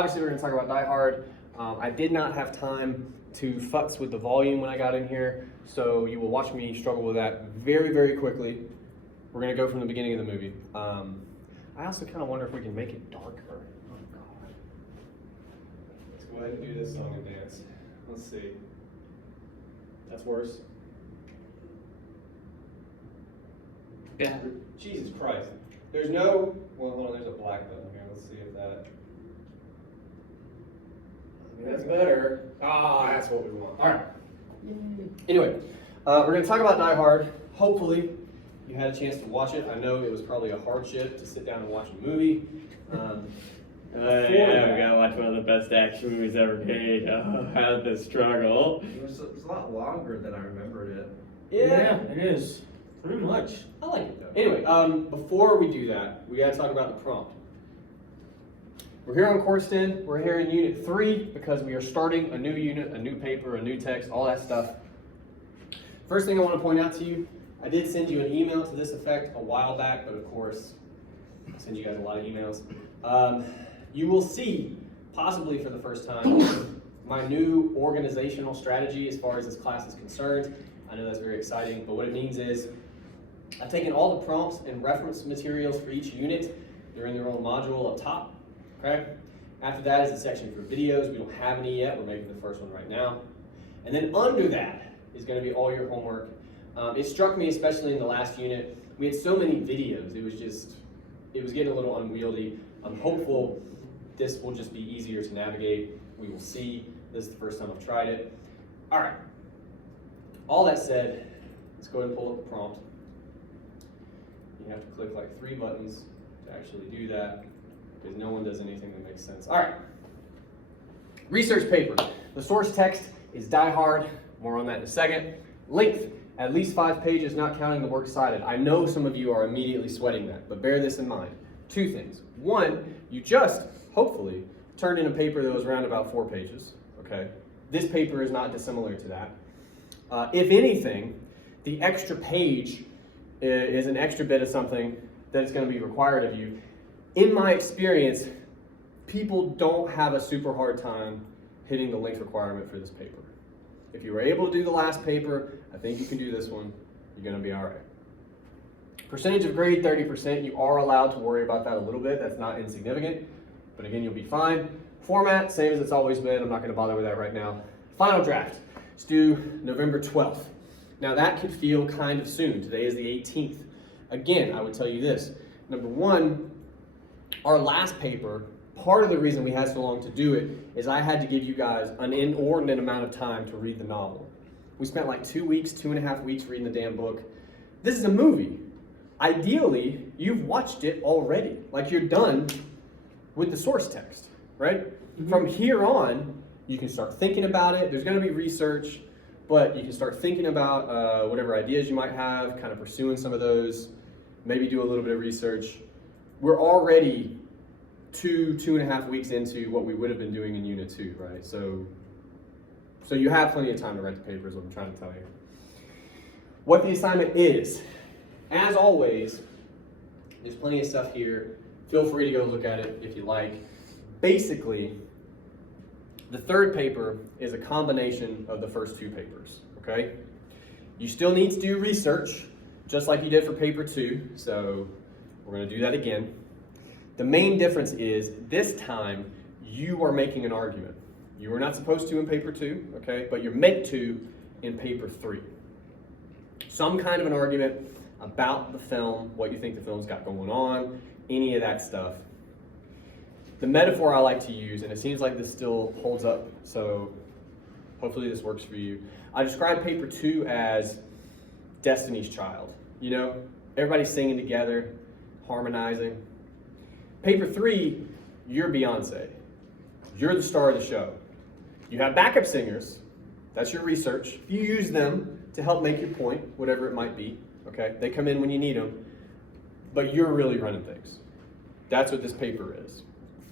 obviously we're going to talk about Die Hard. I did not have time to futz with the volume when I got in here, so you will watch me struggle with that very, very quickly. We're going to go from the beginning of the movie. I also kind of wonder if we can make it darker. Oh, God. Let's go ahead and do this song and dance. Let's see. That's worse. Yeah. Jesus Christ. There's no, well, hold on, there's a black button here. Let's see if that, that's better. Ah, that's what we want. All right. Anyway, we're going to talk about Die Hard. Hopefully, you had a chance to watch it. I know it was probably a hardship to sit down and watch a movie. Yeah, we gotta watch one of the best action movies ever made. Oh, how the struggle. It was a lot longer than I remembered it. Yeah. it is. Pretty much. I like it though. Anyway, before we do that, we got to talk about the prompt. We're here on course 10. We're here in unit 3 because we are starting a new unit, a new paper, a new text, all that stuff. First thing I want to point out to you, I did send you an email to this effect a while back, but of course, I send you guys a lot of emails. You will see, possibly for the first time, my new organizational strategy as far as this class is concerned. I know that's very exciting, but what it means is I've taken all the prompts and reference materials for each unit. They're in their own module up top, okay? After that is a section for videos. We don't have any yet. We're making the first one right now. And then under that is going to be all your homework. It struck me, especially in the last unit, we had so many videos. It was getting a little unwieldy. I'm hopeful this will just be easier to navigate. We will see. This is the first time I've tried it. All right. All that said, let's go ahead and pull up the prompt. You have to click like 3 buttons to actually do that because no one does anything that makes sense. All right. Research paper. The source text is Die Hard. More on that in a second. Length, at least 5 pages, not counting the works cited. I know some of you are immediately sweating that, but bear this in mind. 2 things. 1, you just, hopefully, turned in a paper that was around about 4 pages, okay? This paper is not dissimilar to that. If anything, the extra page is an extra bit of something that is going to be required of you. In my experience, people don't have a super hard time hitting the length requirement for this paper. If you were able to do the last paper, I think you can do this one. You're going to be all right. Percentage of grade, 30%. You are allowed to worry about that a little bit. That's not insignificant, but again, you'll be fine. Format, same as it's always been. I'm not going to bother with that right now. Final draft. It's due November 12th. Now that could feel kind of soon. Today is the 18th. Again, I would tell you this. Number 1, our last paper, part of the reason we had so long to do it is I had to give you guys an inordinate amount of time to read the novel. We spent like 2 weeks, 2.5 weeks reading the damn book. This is a movie. Ideally, you've watched it already. Like you're done with the source text, right? Mm-hmm. From here on, you can start thinking about it. There's going to be research, but you can start thinking about whatever ideas you might have, kind of pursuing some of those, maybe do a little bit of research. We're already 2.5 weeks into what we would have been doing in Unit 2, right? So you have plenty of time to write the paper is what I'm trying to tell you. What the assignment is, as always, there's plenty of stuff here. Feel free to go look at it if you like. Basically, the third paper is a combination of the first 2 papers, okay? You still need to do research, just like you did for paper 2, so we're going to do that again. The main difference is this time you are making an argument. You were not supposed to in paper 2, okay? But you're meant to in paper 3. Some kind of an argument about the film, what you think the film's got going on, any of that stuff. The metaphor I like to use, and it seems like this still holds up, so hopefully this works for you. I describe paper 2 as Destiny's Child. You know, everybody's singing together, harmonizing. Paper 3, you're Beyonce. You're the star of the show. You have backup singers. That's your research. You use them to help make your point, whatever it might be. Okay, they come in when you need them, but you're really running things. That's what this paper is,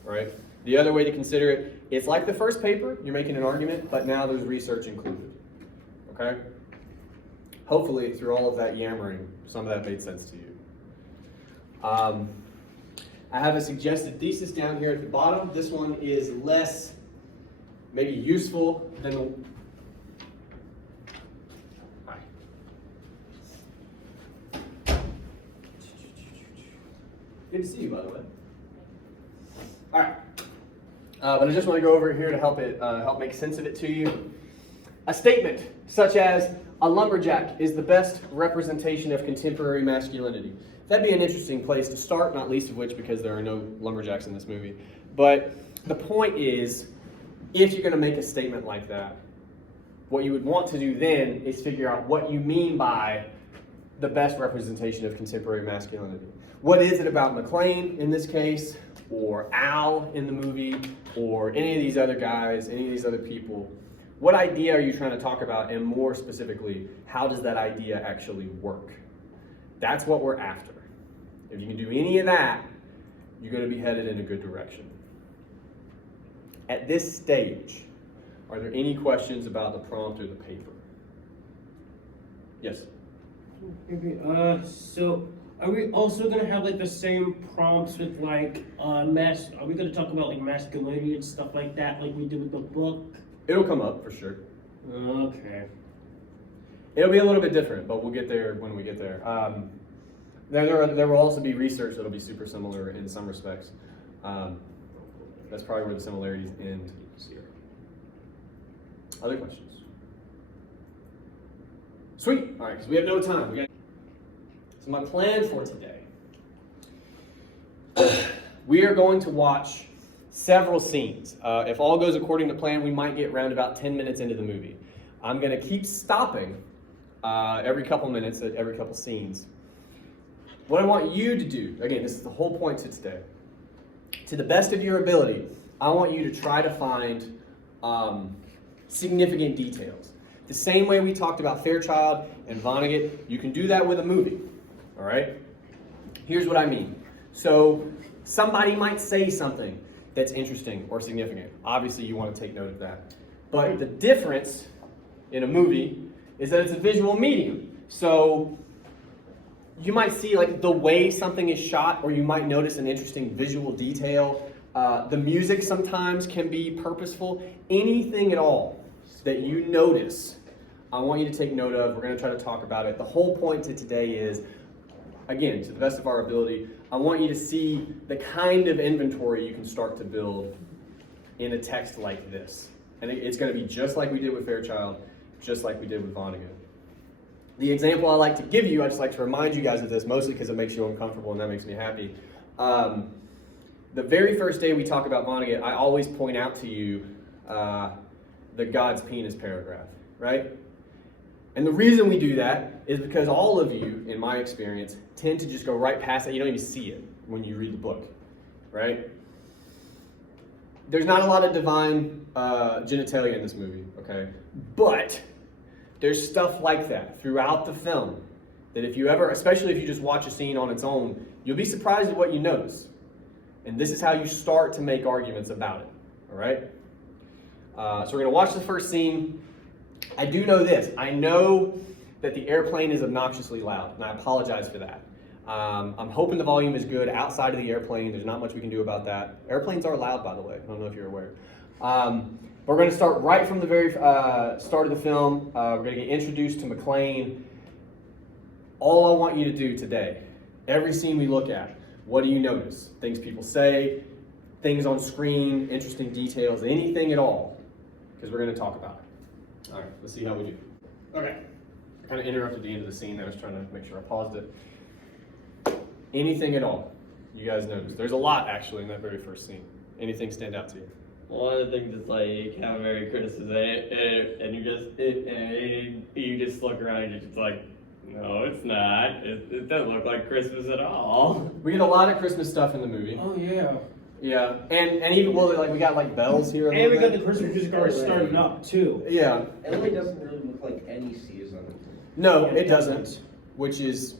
right? The other way to consider it, it's like the first paper, you're making an argument, but now there's research included, okay? Hopefully, through all of that yammering, some of that made sense to you. I have a suggested thesis down here at the bottom. This one is less maybe useful than the... Hi. Good to see you, by the way. All right. But I just want to go over here to help make sense of it to you. A statement such as, a lumberjack is the best representation of contemporary masculinity. That'd be an interesting place to start, not least of which because there are no lumberjacks in this movie. But the point is, if you're going to make a statement like that, what you would want to do then is figure out what you mean by the best representation of contemporary masculinity. What is it about McClane in this case, or Al in the movie, or any of these other guys, any of these other people? What idea are you trying to talk about, and more specifically, how does that idea actually work? That's what we're after. If you can do any of that, you're going to be headed in a good direction. At this stage, are there any questions about the prompt or the paper? Yes? Maybe, so are we also gonna have like the same prompts with like are we gonna talk about like masculinity and stuff like that like we did with the book? It'll come up for sure. Okay. It'll be a little bit different, but we'll get there when we get there. There will also be research that'll be super similar in some respects. That's probably where the similarities end here. Other questions? Sweet. All right, because we have no time. So my plan for today, we are going to watch several scenes. If all goes according to plan, we might get around about 10 minutes into the movie. I'm going to keep stopping every couple minutes at every couple scenes. What I want you to do, again, this is the whole point to today. To the best of your ability, I want you to try to find significant details. The same way we talked about Fairchild and Vonnegut, you can do that with a movie, all right? Here's what I mean. So somebody might say something that's interesting or significant. Obviously, you want to take note of that. But the difference in a movie is that it's a visual medium. So you might see like the way something is shot, or you might notice an interesting visual detail. The music sometimes can be purposeful. Anything at all that you notice, I want you to take note of. We're going to try to talk about it. The whole point to today is, again, to the best of our ability, I want you to see the kind of inventory you can start to build in a text like this. And it's going to be just like we did with Fairchild, just like we did with Vonnegut. The example I like to give you, I just like to remind you guys of this, mostly because it makes you uncomfortable and that makes me happy. The very first day we talk about Vonnegut, I always point out to you the God's penis paragraph, right? And the reason we do that is because all of you, in my experience, tend to just go right past it. You don't even see it when you read the book, right? There's not a lot of divine genitalia in this movie, okay? But there's stuff like that throughout the film that if you ever, especially if you just watch a scene on its own, you'll be surprised at what you notice. And this is how you start to make arguments about it, all right? So we're gonna watch the first scene. I do know this. I know that the airplane is obnoxiously loud, and I apologize for that. I'm hoping the volume is good outside of the airplane. There's not much we can do about that. Airplanes are loud, by the way. I don't know if you're aware. We're going to start right from the very start of the film. We're going to get introduced to McClane. All I want you to do today, every scene we look at, what do you notice? Things people say, things on screen, interesting details, anything at all, because we're going to talk about it. All right, let's see how we do. Okay. I kind of interrupted the end of the scene. I was trying to make sure I paused it. Anything at all you guys notice? There's a lot actually in that very first scene. Anything stand out to you? One of the things is like have Merry Christmas and you just look around and you're just like, no, it's not. It doesn't look like Christmas at all. We get a lot of Christmas stuff in the movie. Oh yeah. Yeah, and even like we got like bells here. And we got the Christmas music already starting up too. Yeah. It really doesn't really look like any season. No, it doesn't, which is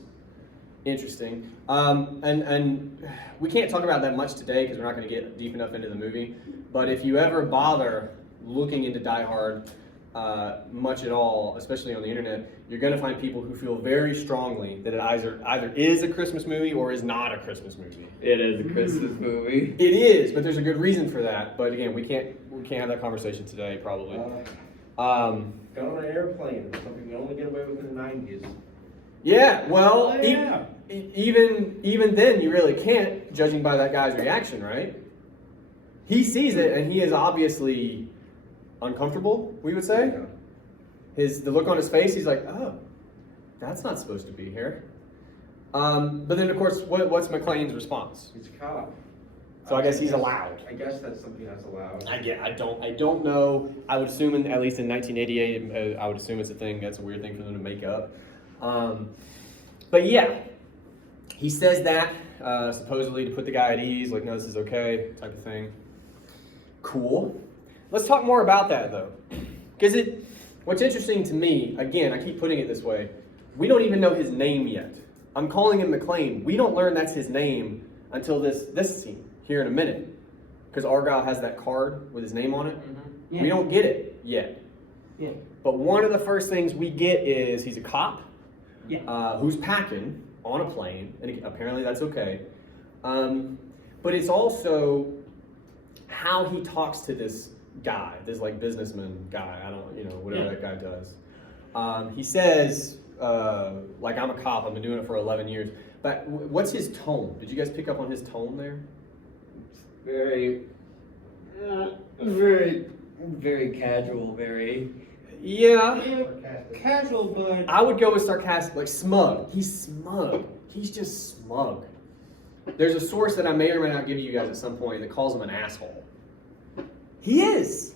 interesting. And we can't talk about that much today because we're not going to get deep enough into the movie. But if you ever bother looking into Die Hard, much at all, especially on the internet, you're going to find people who feel very strongly that it either is a Christmas movie or is not a Christmas movie. It is a Christmas movie. It is, but there's a good reason for that. But again, we can't have that conversation today, probably. Got on an airplane, something we only get away with in the 90s. Yeah, well, Oh, yeah. even then, you really can't, judging by that guy's reaction, right? He sees it, and he is obviously uncomfortable, we would say. The look on his face, he's like, oh, that's not supposed to be here. But then, of course, what's McClane's response? He's a cop. So I guess he's allowed. I guess that's something that's allowed. I don't know. I would assume, at least in 1988, I would assume it's a thing. That's a weird thing for them to make up. But yeah, he says that supposedly to put the guy at ease, like, no, this is okay, type of thing. Cool. Let's talk more about that though, because what's interesting to me, again, I keep putting it this way, we don't even know his name yet. I'm calling him McClane. We don't learn that's his name until this scene here in a minute, because Argyle has that card with his name on it. Yeah. We don't get it yet. Yeah. But one of the first things we get is he's a cop. Yeah. Who's packing on a plane, and apparently that's okay. But it's also how he talks to this guy, this like businessman guy. I don't, whatever Yeah. that guy does. He says, like, I'm a cop. I've been doing it for 11 years. But what's his tone? Did you guys pick up on his tone there? Very, very, very casual, very. Yeah. Yeah, casual, but I would go with sarcastic, like smug. He's smug. He's just smug. There's a source that I may or may not give you guys at some point that calls him an asshole. He is.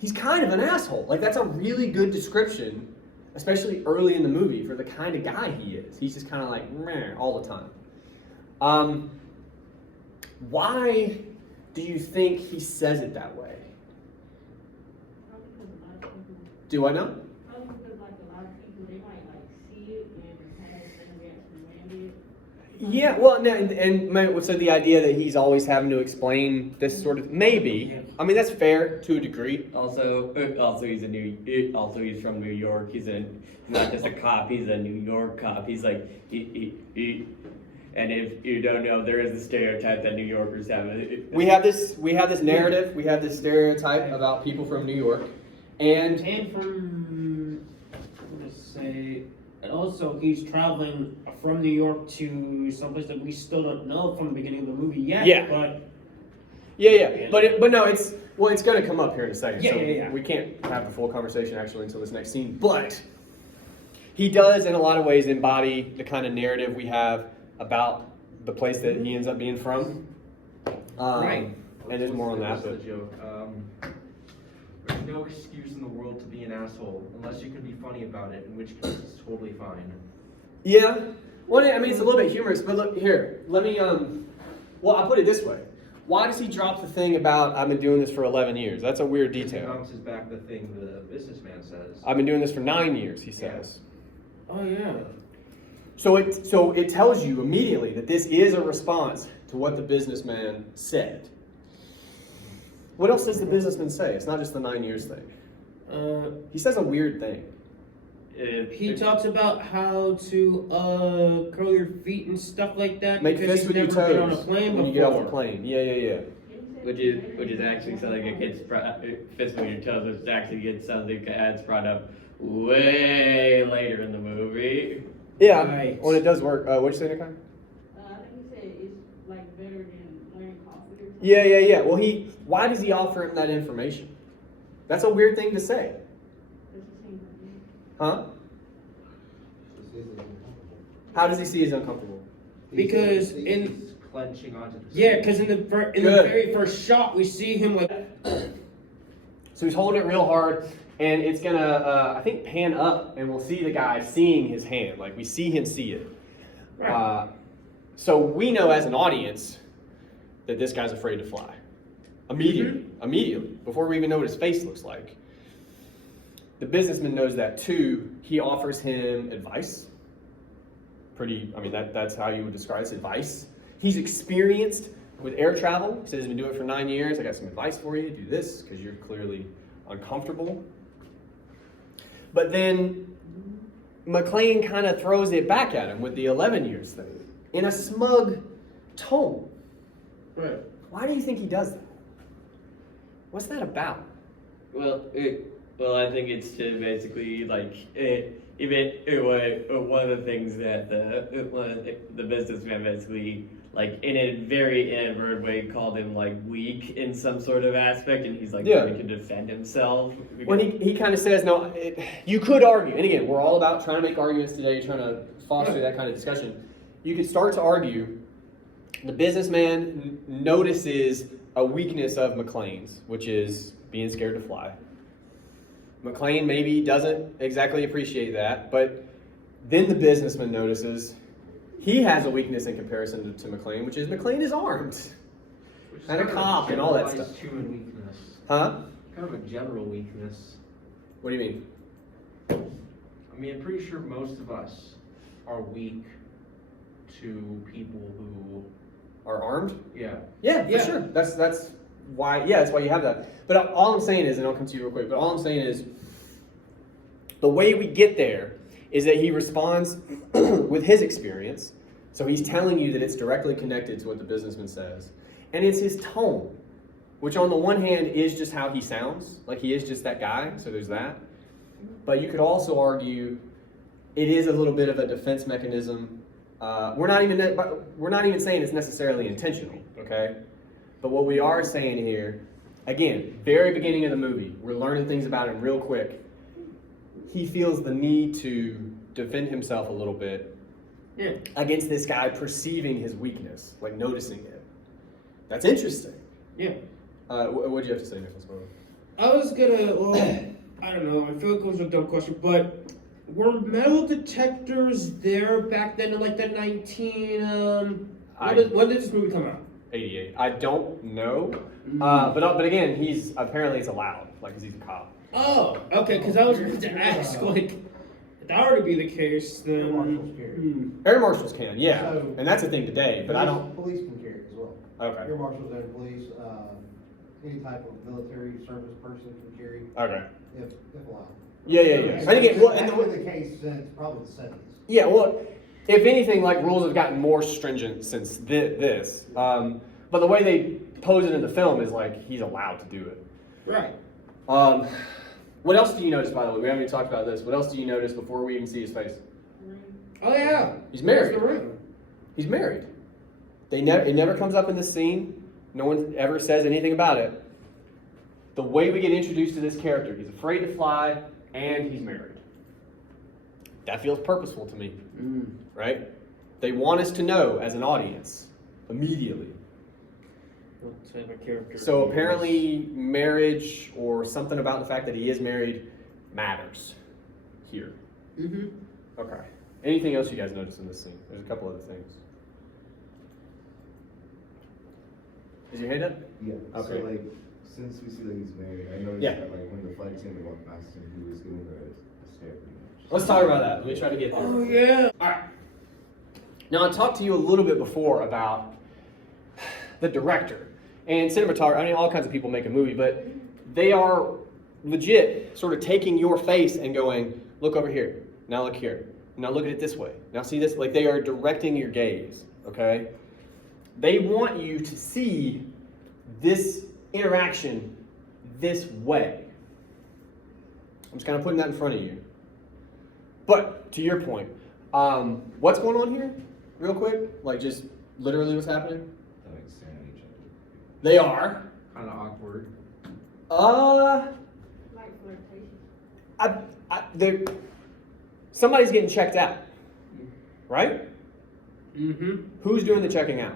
He's kind of an asshole. Like, that's a really good description, especially early in the movie, for the kind of guy he is. He's just kind of like, meh, all the time. Why do you think he says it that way? Do I know? Probably because like a lot of people, they might like see it and have the same reaction when they Yeah, well, no, and so the idea that he's always having to explain this sort of, maybe. I mean, that's fair to a degree. Also he's from New York. He's not just a cop. He's a New York cop. He's like and if you don't know, there is the stereotype that New Yorkers have. We have this narrative, we have this stereotype about people from New York, and from I'm gonna say, and also he's traveling from New York to someplace that we still don't know from the beginning of the movie yet. Yeah. But yeah, but no, it's going to come up here in a second. Yeah, so yeah. we can't have the full conversation actually until this next scene. But he does, in a lot of ways, embody the kind of narrative we have about the place that he ends up being from. Right. And there's more on that. What's the But joke? There's no excuse in the world to be an asshole unless you can be funny about it, in which case it's totally fine. yeah, well, I mean, it's a little bit humorous. But look here, let me. Well, I'll put it this way. Why does he drop the thing about I've been doing this for 11 years? That's a weird He detail. bounces back the thing the businessman says. I've been doing this for 9 years, he says. oh yeah. So it tells you immediately that this is a response to what the businessman said. What else does the businessman say? It's not just the 9 years thing. He says a weird thing. He talks about how to curl your feet and stuff like that. Make because fists he's with your never been on a toes plane when you get off the before. plane. Yeah. Which is actually something that gets fist with your toes, which actually gets something that adds brought up way later in the movie. Yeah, Right. well, it does work. What'd you say, Nikai? I think he said it's like better than learning coffee or something. Yeah. Well, why does he offer him that information? That's a weird thing to say. That's the same thing. Huh? How does he see he's uncomfortable? Because He's clenching onto the Yeah, because in the Good. very first shot we see him like. So he's holding it real hard, and it's gonna, I think, pan up, and we'll see the guy seeing his hand. Like, we see him see it. Right. So we know as an audience that this guy's afraid to fly. Immediately, before we even know what his face looks like. The businessman knows that too. He offers him advice. That's how you would describe this, advice. He's experienced with air travel. He says he's been doing it for 9 years. I got some advice for you. Do this because you're clearly uncomfortable. But then McClane kind of throws it back at him with the 11 years thing in a smug tone. Right. Why do you think he does that? What's that about? Well, I think it's to basically like one of the things that the businessman basically like in a very inadvertent way called him like weak in some sort of aspect, and he's like Yeah. trying to defend himself. When he kind of says, no, you could argue, and again, we're all about trying to make arguments today, trying to foster that kind of discussion. You could start to argue the businessman notices a weakness of McClane's, which is being scared to fly. McClane maybe doesn't exactly appreciate that, but then the businessman notices he has a weakness in comparison to McClane, which is McClane is armed. Which is And a kind of cop and all that generalized stuff. Human weakness. Huh? Kind of a general weakness. What do you mean? I mean, I'm pretty sure most of us are weak to people who, Are armed? yeah. Yeah, for Yeah. sure. That's why. Yeah, that's why you have that. But all I'm saying is, and I'll come to you real quick. But all I'm saying is, the way we get there is that he responds with his experience. So he's telling you that it's directly connected to what the businessman says, and it's his tone, which on the one hand is just how he sounds, like he is just that guy. So there's that. But you could also argue it is a little bit of a defense mechanism. We're not even saying it's necessarily intentional, okay? But what we are saying here, again, very beginning of the movie, we're learning things about him real quick. He feels the need to defend himself a little bit Yeah. against this guy perceiving his weakness, like noticing it. That's interesting. Yeah. What do you have to say, Nicholas? I was gonna, well, I don't know, I feel like it was a dumb question, but were metal detectors there back then in like the when did this movie come out? 88. I don't know. Mm-hmm. But again, it's allowed, like, because he's a cop. Oh, okay, because I was going to ask, like, if that were to be the case, then... Marshals carry. Air marshals can, yeah. So- And that's a thing today, but I don't. Police can carry it as well. Okay. Air marshals and police, any type of military service person can carry Okay. if allowed. Yeah. And again, well, and That's been the case since probably the 70s. yeah, well, if anything, like, rules have gotten more stringent since this. But the way they pose it in the film is like he's allowed to do it. Right. What else do you notice, by the way? We haven't even talked about this. What else do you notice before we even see his face? Oh, yeah. He's married. That's the ring. He's married. It never comes up in the scene. No one ever says anything about it. The way we get introduced to this character, he's afraid to fly and he's married. That feels purposeful to me, right? They want us to know as an audience immediately. What type of character? So he is. apparently marriage or something about the fact that he is married matters here. Mhm. Okay. Anything else you guys notice in this scene? There's a couple other things. Is your hand up? Yeah. Okay. So like, since we see that he's married, I noticed Yeah. that like when the flight attendant walked past him, he was giving her a stare pretty much. Let's talk about that. Let me try to get there. Oh, yeah. All right. Now, I talked to you a little bit before about the director and cinematographer. I mean, all kinds of people make a movie, but they are legit sort of taking your face and going, look over here. Now look here. Now look at it this way. Now see this? Like they are directing your gaze, okay? They want you to see this interaction this way. I'm just kind of putting that in front of you. But to your point, what's going on here, real quick? Like just literally what's happening? They're like staring at each other. They are. Kind of awkward. Like flirtation. Somebody's getting checked out, right? Mm-hmm. Who's doing the checking out?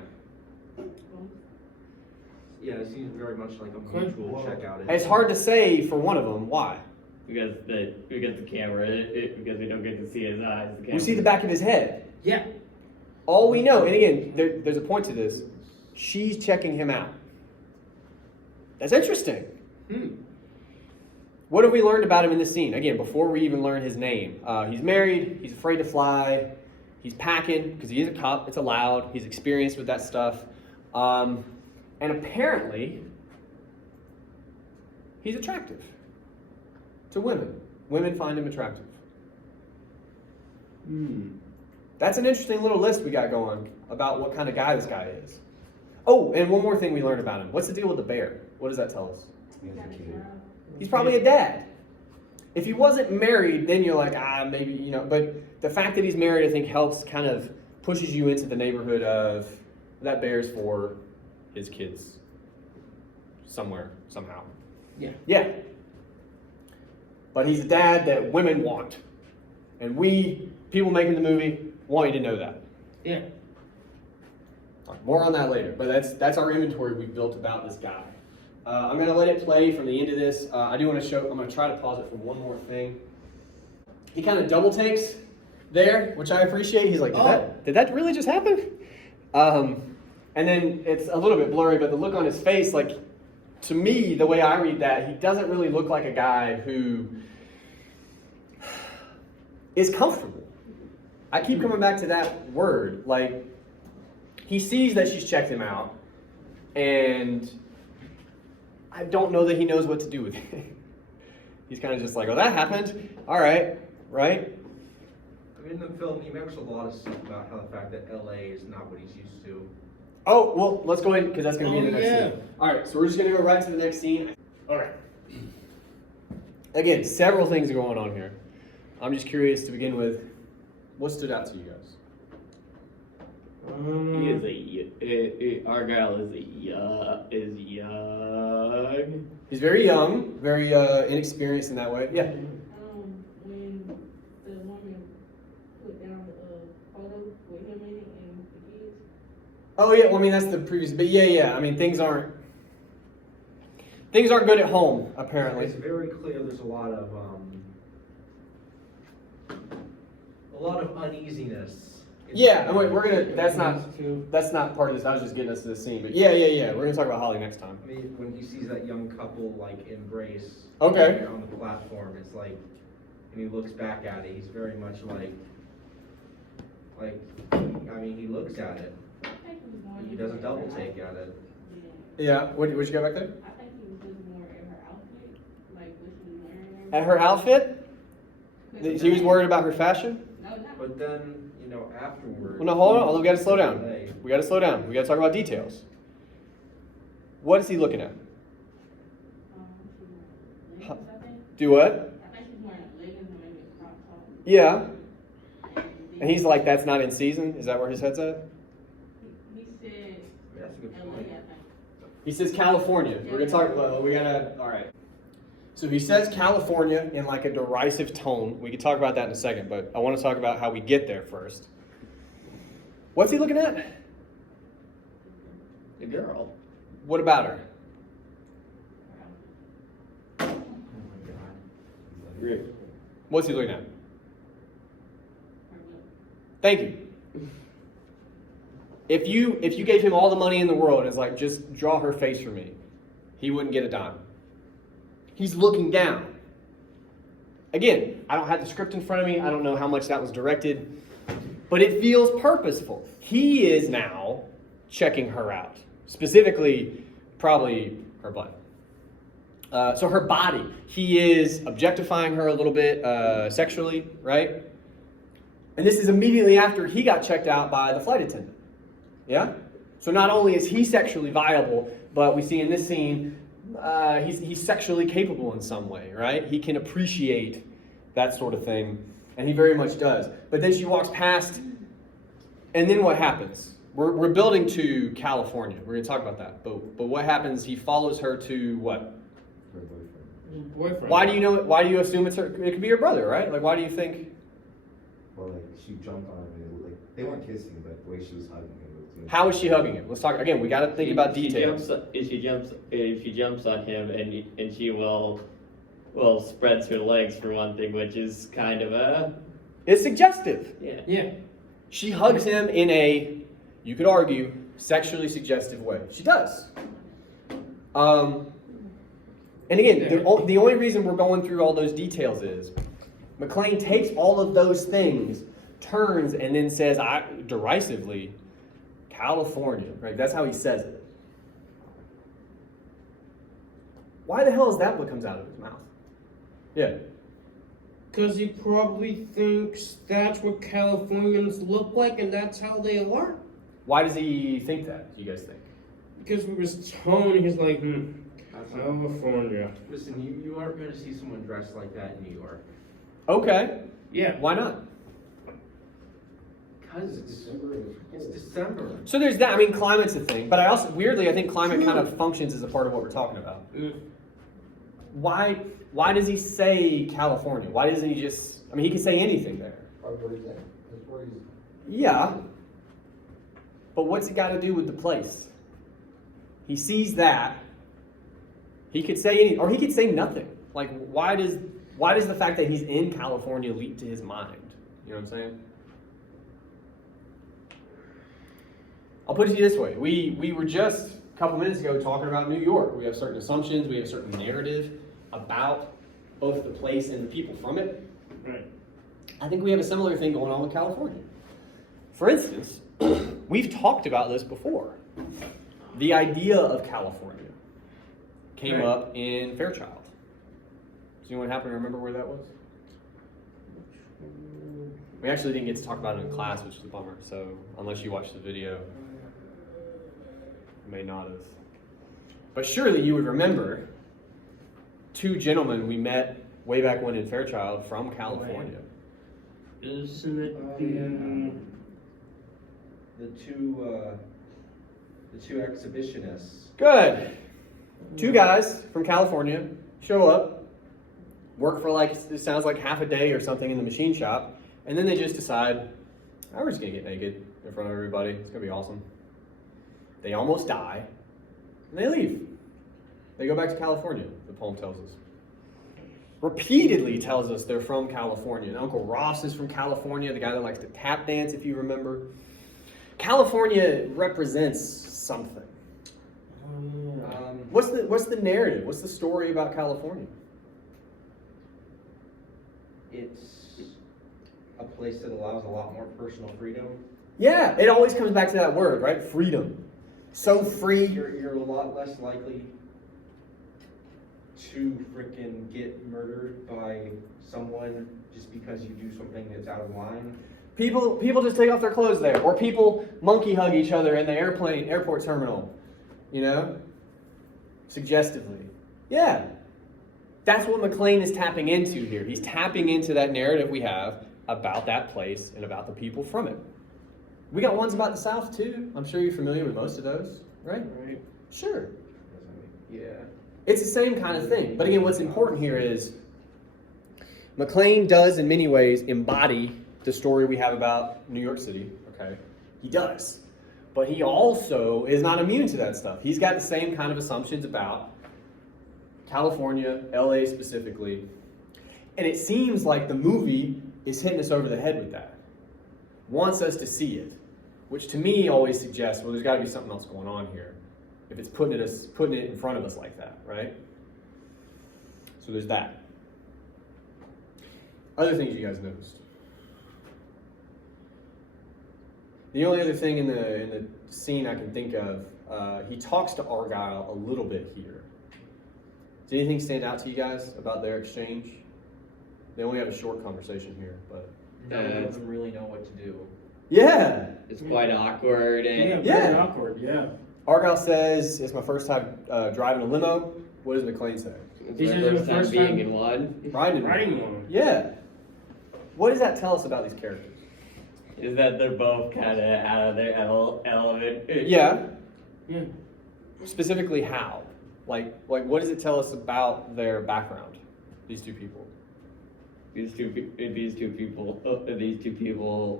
Yeah, it seems very much like a mutual checkout. It's hard to say for one of them. Why? Because the camera, because we don't get to see his eyes. The We see the back of his head. Yeah. All we know, and again, there's a point to this. She's checking him out. That's interesting. What have we learned about him in this scene? Again, before we even learn his name. He's married, he's afraid to fly, he's packing, because he is a cop, it's allowed, he's experienced with that stuff. And apparently, he's attractive to women. women find him attractive. That's an interesting little list we got going about what kind of guy this guy is. Oh, and one more thing we learned about him. What's the deal with the bear? What does that tell us? He has a kid. He's probably a dad. If he wasn't married, then you're like, maybe, you know. But the fact that he's married, I think, helps kind of pushes you into the neighborhood of that bear's for his kids somewhere, somehow. Yeah. Yeah. But he's a dad that women want. And we, people making the movie, want you to know that. Yeah. More on that later, but that's our inventory we built about this guy. I'm going to let it play from the end of this. I do want to show, I'm going to try to pause it for one more thing. He kind of double takes there, which I appreciate. He's like, did that really just happen? And then it's a little bit blurry, but the look on his face, like, to me, the way I read that, he doesn't really look like a guy who is comfortable. I keep coming back to that word. Like, he sees that she's checked him out, and I don't know that he knows what to do with it. He's kind of just like, oh, that happened. All right, right? I mean, in the film, he makes a lot of stuff about how the fact that LA is not what he's used to. Oh, well, let's go ahead, because that's going to be in the next yeah. scene. All right, so we're just going to go right to the next scene. All right. Again, several things are going on here. I'm just curious to begin with, what stood out to you guys? He is Argyle is young. He's very young, very inexperienced in that way. Yeah. When the woman put down the photo with him in it and the kids. Oh yeah. Well, I mean that's the previous, but yeah. I mean things aren't good at home apparently. It's very clear there's a lot of uneasiness. Yeah, and wait, that's not part of this. I was just getting us to the scene, but yeah. We're gonna talk about Holly next time. I mean, when he sees that young couple like embrace Okay. there on the platform, it's like, and he looks back at it, he's very much like, I mean, he looks at it. I think he was more. He does a double take at it. Yeah. Yeah. What you got back there? I think he was just more at her outfit, like what she was wearing. At her outfit? She was worried about her fashion? No, not. But then, you know, afterwards. Well, no, hold on. We got to slow down. LA, We got to slow down. We got to talk about details. What is he looking at? She was wearing leggings, I think. Do what? I think she was wearing leggings and maybe a crop top. Yeah. And And he's like, that's not in season? Is that where his head's at? he said That's a good LA, I point. think. He says California. We're going to talk about, all right. So he says California in like a derisive tone. We can talk about that in a second, but I want to talk about how we get there first. What's he looking at? The girl. What about her? Oh my God. Rick. What's he looking at? Her look. Thank you. If you gave him all the money in the world and it's like, just draw her face for me, he wouldn't get a dime. He's looking down. Again, I don't have the script in front of me. I don't know how much that was directed, but it feels purposeful. He is now checking her out, specifically probably her butt. So her body, he is objectifying her a little bit sexually, right? And this is immediately after he got checked out by the flight attendant. Yeah? So not only is he sexually viable, but we see in this scene, he's sexually capable in some way, right? He can appreciate that sort of thing, and he very much does. But then she walks past, and then what happens? We're building to California. We're going to talk about that. But what happens? He follows her to what? Her boyfriend. Boyfriend. Why do you assume it's her? It could be her brother, right? Like, why do you think? Well, like she jumped on him and like they weren't kissing, but the way she was hugging him was. How is she hugging him? Let's talk again. We got to think about details. She jumps on him and she will spreads her legs for one thing, which is kind of a It's suggestive. yeah. Yeah. She hugs him in a, you could argue, sexually suggestive way. She does. And again, the only reason we're going through all those details is McClane takes all of those things, turns, and then says, derisively, California, right? That's how he says it. Why the hell is that what comes out of his mouth? Yeah. Because he probably thinks that's what Californians look like and that's how they are. Why does he think that, do you guys think? Because with his tone, he's like, California. Listen, you aren't gonna see someone dressed like that in New York. Okay, Yeah. why not? Cause it's December. So there's that. I mean, climate's a thing, but I also weirdly I think climate kind of functions as a part of what we're talking about. Mm. Why does he say California? Why doesn't he just? I mean, he could say anything there. Probably where he's at. That's where he's. Yeah, but what's it got to do with the place? He sees that. He could say any, or he could say nothing. Like, why does the fact that he's in California leap to his mind? You know what I'm saying? I'll put it to you this way. We were just a couple minutes ago talking about New York. We have certain assumptions, we have certain narrative about both the place and the people from it. Right. I think we have a similar thing going on with California. For instance, we've talked about this before. The idea of California came Right. up in Fairchild. Does anyone happen to remember where that was? We actually didn't get to talk about it in class, which is a bummer. So unless you watched the video, you may not have. But surely you would remember two gentlemen we met way back when in Fairchild from California. Isn't it The two exhibitionists. Good. Two guys from California show up, work for like, it sounds like half a day or something in the machine shop, and then they just decide, oh, we're just gonna get naked in front of everybody. It's gonna be awesome. They almost die, and they leave. They go back to California, the poem tells us. Repeatedly tells us they're from California. And Uncle Ross is from California, the guy that likes to tap dance, if you remember. California represents something. What's the narrative? What's the story about California? It's a place that allows a lot more personal freedom. Yeah, it always comes back to that word, right? Freedom. So free. You're a lot less likely to frickin' get murdered by someone just because you do something that's out of line. People just take off their clothes there, or people monkey hug each other in the airport terminal, you know, suggestively. Yeah, that's what McLean is tapping into here. He's tapping into that narrative we have about that place and about the people from it. We got ones about the South too. I'm sure you're familiar with most of those, right? Right. Sure. Yeah. It's the same kind of thing. But again, what's important here is McLean does in many ways embody the story we have about New York City, okay? He does. But he also is not immune to that stuff. He's got the same kind of assumptions about California, LA specifically. And it seems like the movie is hitting us over the head with that. Wants us to see it. Which to me always suggests, well, there's got to be something else going on here. If it's putting it in front of us like that, right? So there's that. Other things you guys noticed. The only other thing in the scene I can think of, he talks to Argyle a little bit here. Does anything stand out to you guys about their exchange? They only have a short conversation here, but None of them really know what to do. yeah. It's quite awkward and Yeah. Very awkward, yeah. Argyle says, "It's my first time driving a limo." What does McLean say? it's This my is your first time first being time? in one. Riding. Writing one. Yeah. What does that tell us about these characters? Is that they're both kind of out of their element. Yeah. Yeah. Specifically, how? Like, what does it tell us about their background? These two people. These two people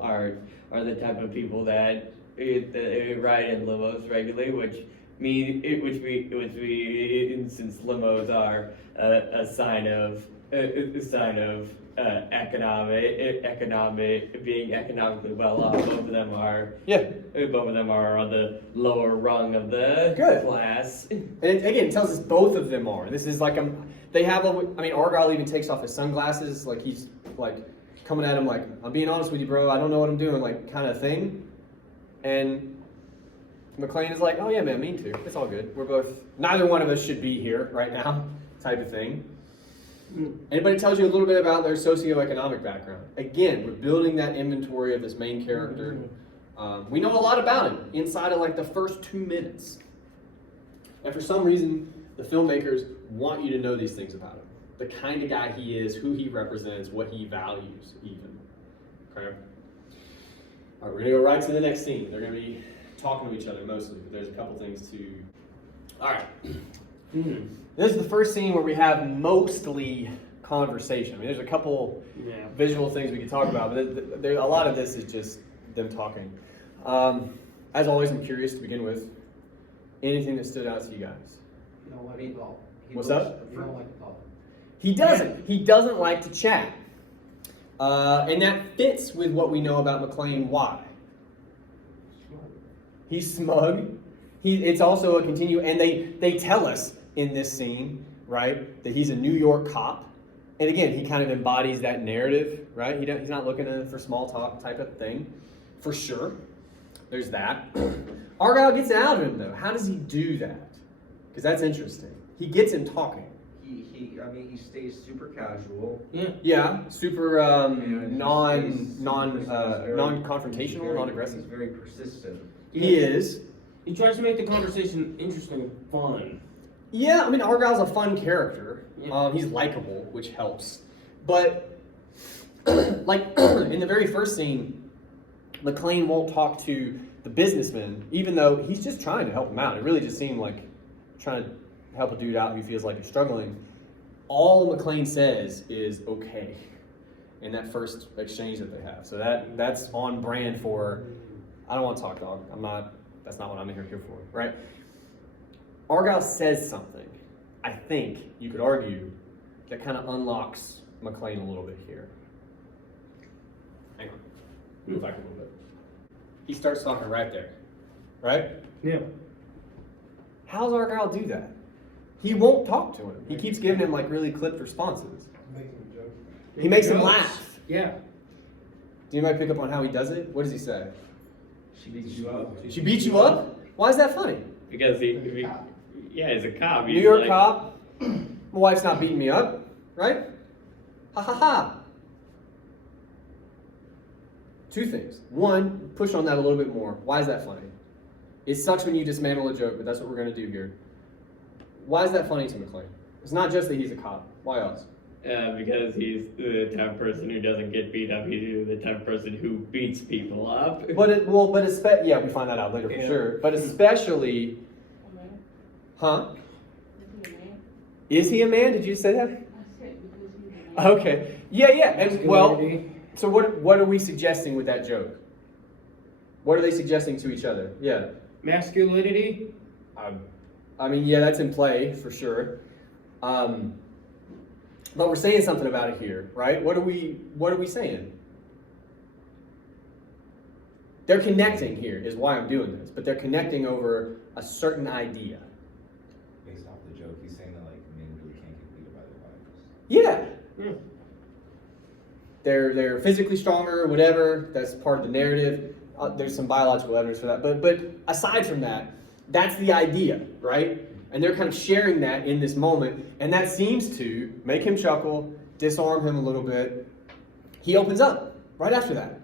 are the type of people that ride in limos regularly, which since limos are a sign of being economically well off. Both of them are on the lower rung of the Good. class. And again, it tells us both of them are. This is like Argyle even takes off his sunglasses, like he's like coming at him like, I'm being honest with you, bro, I don't know what I'm doing, like kind of thing. And McLean is like, oh yeah, man, me too. It's all good. We're both, neither one of us should be here right now, type of thing. Anybody tells you a little bit about their socioeconomic background. Again, we're building that inventory of this main character. We know a lot about him inside of like the first 2 minutes. And for some reason, the filmmakers want you to know these things about him. The kind of guy he is, who he represents, what he values even. Okay? All right, we're gonna go right to the next scene. They're gonna be talking to each other mostly, but there's a couple things to... All right. This is the first scene where we have mostly conversation. I mean, there's a couple visual things we can talk about, but a lot of this is just them talking. As always, I'm curious to begin with. Anything that stood out to you guys? You don't like to talk. What's up? You don't like to talk. He doesn't. He doesn't like to chat. And that fits with what we know about McClane. Why? He's smug. It's also a continue, and they tell us in this scene, right, that he's a New York cop. And again, he kind of embodies that narrative, right? He's not looking for small talk type of thing, for sure. There's that. Argyle gets it out of him, though. How does he do that? Because that's interesting. He gets him talking. He stays super casual. Yeah, super And non-confrontational, he's non-aggressive. very persistent. He is. He tries to make the conversation interesting and fun. Yeah, I mean, Argyle's a fun character. Yeah. He's likable, which helps. But, like, in the very first scene, McClane won't talk to the businessman, even though he's just trying to help him out. It really just seemed like trying to help a dude out who feels like he's struggling. All McClane says is okay in that first exchange that they have. So that's on brand for, I don't want to talk, dog. That's not what I'm here for, right? Argyle says something, I think you could argue, that kind of unlocks McClane a little bit here. Hang on. Move back a little bit. He starts talking right there, right? Yeah. How's Argyle do that? He won't talk to him. He keeps giving him like really clipped responses. Making a joke. He makes him laugh. Yeah. Do anybody pick up on how he does it? What does he say? She beats you up. She beat you up? Why is that funny? Because he's a cop. New He's York like, cop. My wife's not beating me up, right? Ha ha ha. Two things. One, push on that a little bit more. Why is that funny? It sucks when you dismantle a joke, but that's what we're going to do here. Why is that funny to McClane? It's not just that he's a cop. Why else? Because he's the type of person who doesn't get beat up. He's the type of person who beats people up. Yeah, we find that out later for sure. But especially, huh? Is he a man? Did you say that? I said because he's a man. Okay. Yeah. And well, Masculinity. so what are we suggesting with that joke? What are they suggesting to each other? Yeah. Masculinity. I mean, yeah, that's in play for sure. But we're saying something about it here, right? What are we saying? They're connecting here is why I'm doing this, but they're connecting over a certain idea. Based off the joke, he's saying that like men really can't get beat up by their wives. Yeah. Yeah. They're physically stronger, whatever. That's part of the narrative. There's some biological evidence for that. But aside from that, that's the idea, right? And they're kind of sharing that in this moment. And that seems to make him chuckle, disarm him a little bit. He opens up right after that.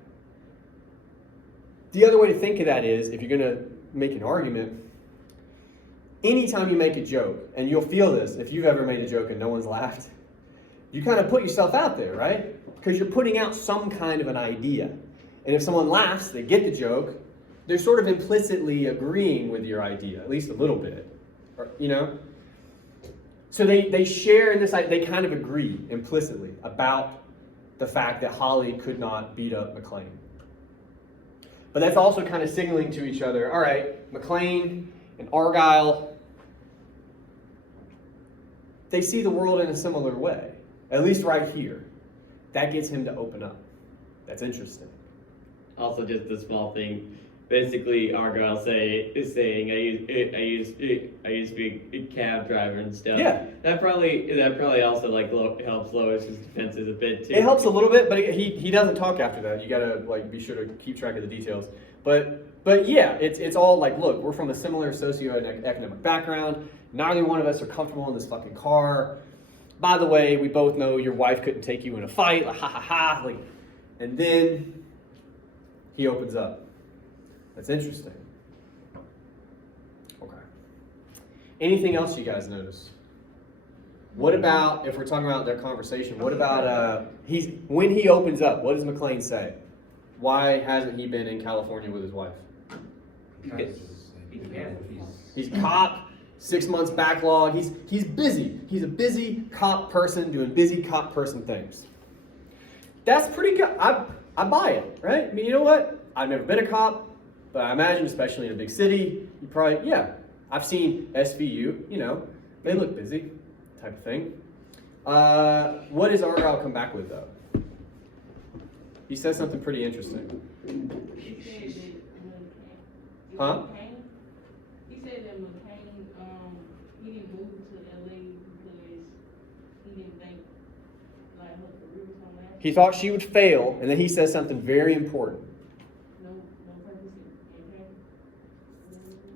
The other way to think of that is, if you're going to make an argument, anytime you make a joke, and you'll feel this if you've ever made a joke and no one's laughed, you kind of put yourself out there, right? Because you're putting out some kind of an idea. And if someone laughs, they get the joke, they're sort of implicitly agreeing with your idea, at least a little bit. Or, you know? So they share in this, they kind of agree implicitly about the fact that Holly could not beat up McClane. But that's also kind of signaling to each other, all right, McClane and Argyle, they see the world in a similar way, at least right here. That gets him to open up. That's interesting. Also, just a small thing. Basically, Argyle is saying, I used to be a cab driver and stuff. Yeah. That probably also like helps lower his defenses a bit too. It helps a little bit, but he doesn't talk after that. You gotta like be sure to keep track of the details. But yeah, it's all like, look, we're from a similar socioeconomic background. Neither one of us are comfortable in this fucking car. by the way, we both know your wife couldn't take you in a fight, like ha ha ha, like, and then he opens up. That's interesting. Okay. Anything else you guys notice? What about, if we're talking about their conversation, what about, when he opens up, what does McClane say? Why hasn't he been in California with his wife? Because he can. He's cop, 6 months backlog, he's busy. He's a busy cop person doing busy cop person things. That's pretty good. I buy it, right? I mean, you know what? I've never been a cop, but I imagine, especially in a big city, you probably, yeah. I've seen SVU, you know, they look busy, type of thing. What does Argyle come back with, though? He says something pretty interesting. He said that Huh? McCain, he said that McCain, he didn't move to LA because he didn't think like her career was gonna last. He thought she would fail, and then he says something very important. No purpose in him.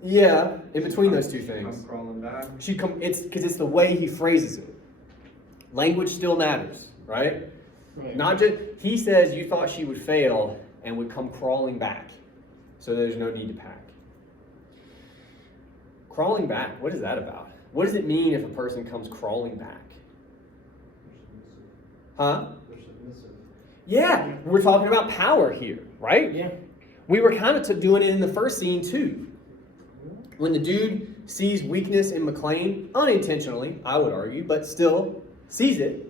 Yeah, in between those two I'm things. crawling back. It's because it's the way he phrases it. Language still matters, right? Right. Not just, he says you thought she would fail and would come crawling back, so there's no need to pack. Crawling back, what is that about? What does it mean if a person comes crawling back? Huh? They're submissive. Yeah, we're talking about power here, right? Yeah. We were kind of doing it in the first scene too. When the dude sees weakness in McClane, unintentionally, I would argue, but still sees it,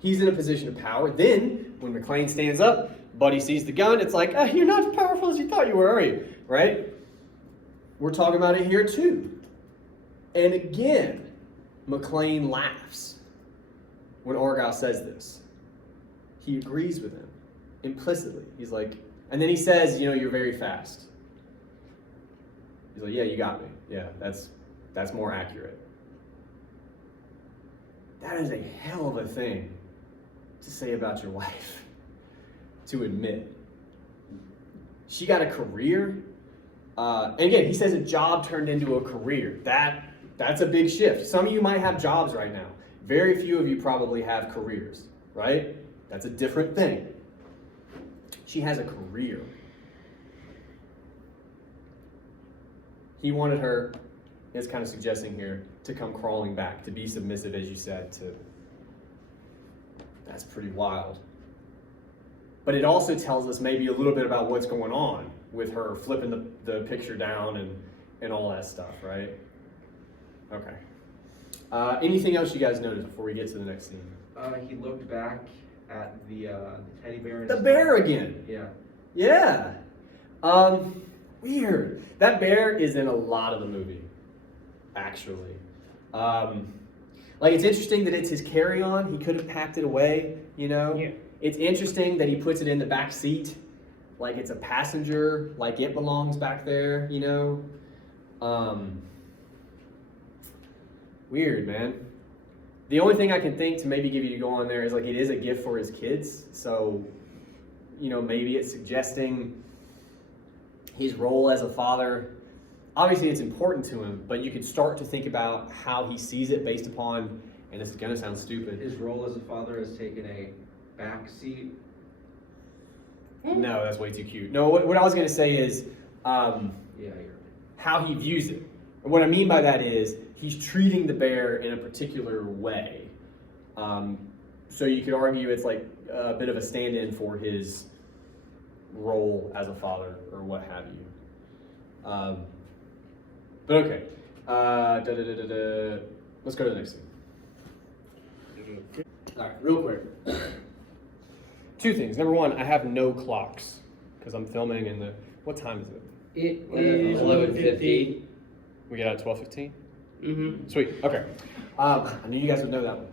he's in a position of power. Then, when McClane stands up, Buddy sees the gun, it's like, you're not as powerful as you thought you were, are you? Right? We're talking about it here too. And again, McClane laughs when Argyle says this. He agrees with him implicitly. He's like, and then he says, you know, you're very fast. He's like, yeah, you got me. Yeah, that's more accurate. That is a hell of a thing to say about your wife, to admit. She got a career. And again, he says a job turned into a career. That's a big shift. Some of you might have jobs right now. Very few of you probably have careers, right? That's a different thing. She has a career. He wanted her, is kind of suggesting here, to come crawling back, to be submissive, as you said, to. That's pretty wild. But it also tells us maybe a little bit about what's going on with her flipping the picture down and all that stuff, right? Okay. Anything else you guys noticed before we get to the next scene? He looked back at the teddy bear. The bear again. Yeah. Yeah. Weird. That bear is in a lot of the movie, actually. Like, it's interesting that it's his carry-on. He could have packed it away, you know? Yeah. It's interesting that he puts it in the back seat, like it's a passenger, like it belongs back there, you know? Weird, man. The only thing I can think to maybe give you to go on there is, like, it is a gift for his kids, so, you know, maybe it's suggesting his role as a father. Obviously, it's important to him, but you could start to think about how he sees it based upon, and this is going to sound stupid. His role as a father has taken a back seat. No, that's way too cute. No, what I was going to say is Yeah, you're how he views it. And what I mean by that is he's treating the bear in a particular way. So you could argue it's like a bit of a stand-in for his role as a father or what have you. But okay. Let's go to the next scene. All right, real quick. Two things. Number one, I have no clocks because I'm filming in what time is it? It is 11:50. We get out at 12:15? Mm-hmm. Sweet, okay. I knew you guys would know that one.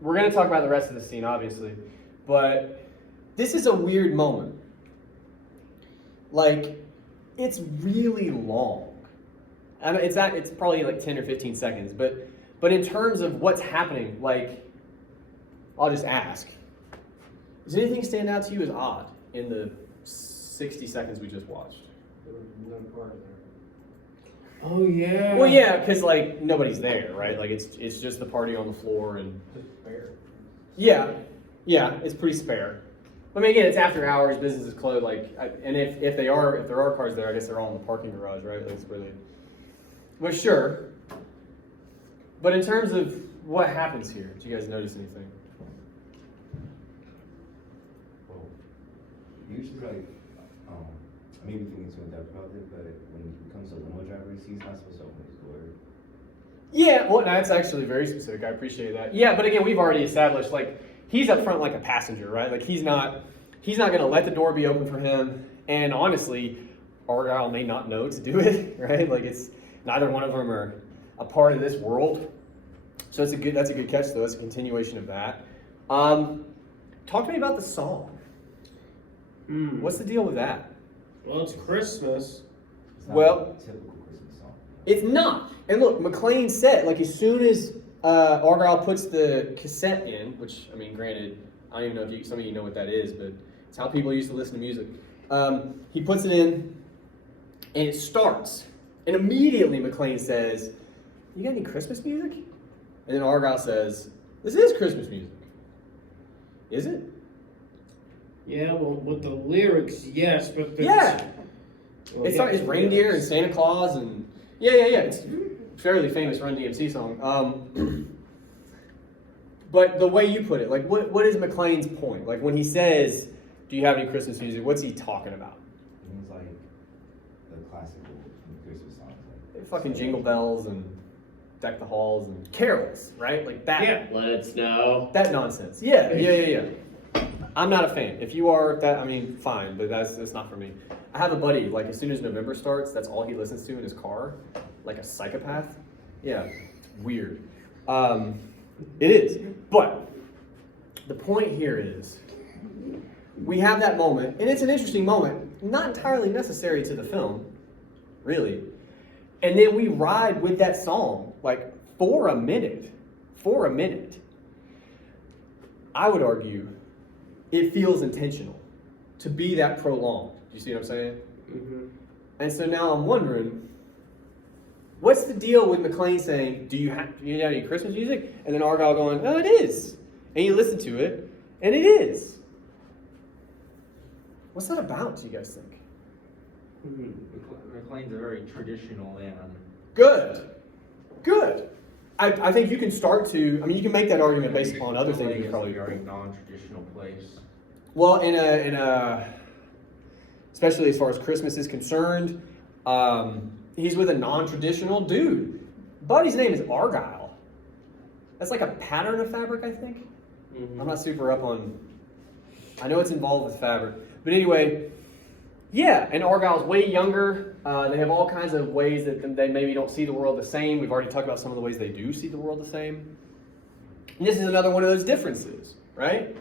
We're gonna talk about the rest of the scene, obviously, but this is a weird moment. Like, it's really long. I mean, it's probably like 10 or 15 seconds, but in terms of what's happening, like, I'll just ask. Does anything stand out to you as odd in the 60 seconds we just watched? There was no part of Oh yeah. Well, yeah, because like nobody's there, right? Like it's just the party on the floor, and yeah, it's pretty spare. I mean, again, it's after hours, business is closed. Like, and if there are cars there, I guess they're all in the parking garage, right? That's where they. Well, sure. But in terms of what happens here, do you guys notice anything? Well, usually like, I may be thinking too in depth about it, but when it comes to limo drivers, he's not supposed to open his door. Yeah, well, that's actually very specific. I appreciate that. Yeah, but again, we've already established like he's up front like a passenger, right? Like he's not going to let the door be open for him. And honestly, Argyle may not know to do it, right? Like it's neither one of them are a part of this world. So that's a good catch though. It's a continuation of that. Talk to me about the song. What's the deal with that? Well, it's Christmas. It's not Well- a typical Christmas song. It's not. And look, McLean said, like, as soon as Argyle puts the cassette in, which, I mean, granted, I don't even know if some of you know what that is, but it's how people used to listen to music. He puts it in, and it starts. And immediately McLean says, "You got any Christmas music?" And then Argyle says, "This is Christmas music." Is it? Yeah, well, with the lyrics, yes, but the Yeah. well, It's, yeah, it's reindeer and Santa Claus and yeah. It's a fairly famous Run DMC song. But the way you put it, like, what is McLean's point? Like when he says, "Do you have any Christmas music?" What's he talking about? It was like the classical Christmas songs. Like, Fucking jingle bells and deck the halls and carols, right? Like that. Yeah. Let it snow. That nonsense. Yeah. I'm not a fan. If you are, that I mean, fine, but that's not for me. I have a buddy, like as soon as November starts, that's all he listens to in his car, like a psychopath. Yeah, weird. It is. But the point here is, we have that moment, and it's an interesting moment, not entirely necessary to the film, really. And then we ride with that song, like for a minute. I would argue it feels intentional to be that prolonged. You see what I'm saying? Mhm. And so now I'm wondering, what's the deal with McLean saying, do you have any Christmas music? And then Argyle going, "No, it is." And you listen to it, and it is. What's that about, do you guys think? McLean's a very traditional man. Good. I think you can start to, I mean, you can make that argument based upon other things you It's probably a very agree. non-traditional place. Well, in a, especially as far as Christmas is concerned, he's with a non-traditional dude. Buddy's name is Argyle. That's like a pattern of fabric, I think. I'm not super up on, I know it's involved with fabric. But anyway, yeah, and Argyle's way younger. They have all kinds of ways that they maybe don't see the world the same. We've already talked about some of the ways they do see the world the same. And this is another one of those differences, right?